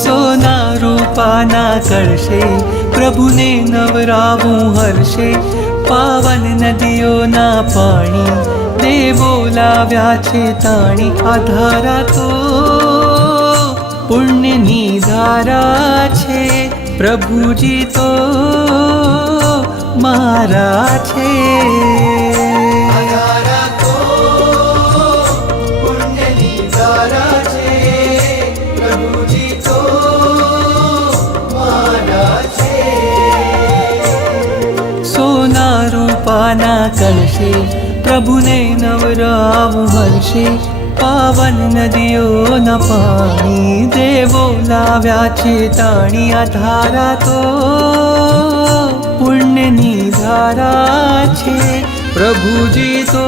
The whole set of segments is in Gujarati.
સોના રૂપાના કળશે પ્રભુને નવરાવું હર્ષે, પાવન નદીઓના પાણી દેવો લાવ્યા છે તાણી, આ ધારા તો પુણ્યની ધારા છે, પ્રભુજી તો મારા છે। સોના રૂપાના કળશે પ્રભુને નવરાવું હર્ષે, પાવન નદીઓના પાણી દેવો લાવ્યા છે તાણી, આ ધારા તો પુણ્યની ધારા છે, પ્રભુજી તો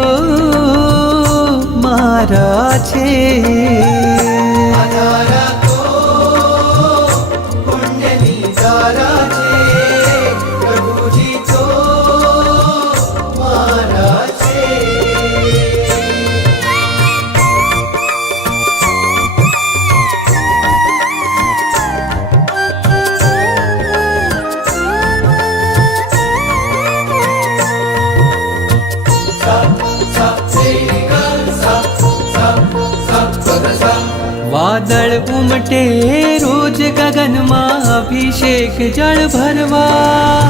મારા છે। વાદળ ઉમટે રોજ ગગનમાં અભિષેક જળ ભરવા,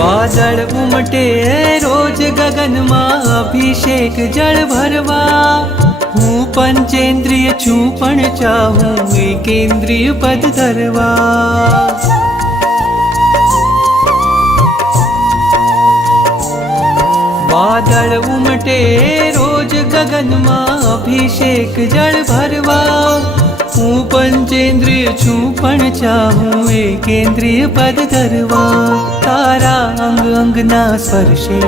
વાદળ ઉમટે રોજ ગગનમાં અભિષેક જળ ભરવા, હું પંચેન્દ્રિય છું પણ ચાહું એકેન્દ્રિય પદ ધરવા। વાદળ ઉમટે રોજ ગગનમાં અભિષેક જળ ભરવા, હું પંચેન્દ્રિય છું પણ ચાહું એકેન્દ્રિય પદ ધરવા। તારા અંગ અંગના સ્પર્શે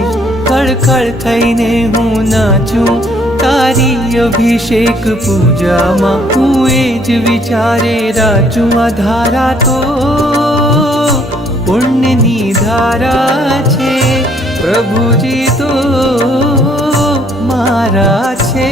ખળખળ થઈને હું નાચું, તારી અભિષેક પૂજામાં હું એ જ વિચારે રાચું, આ ધારા તો પુણ્યની ધારા છે, પ્રભુજી તો મારા છે।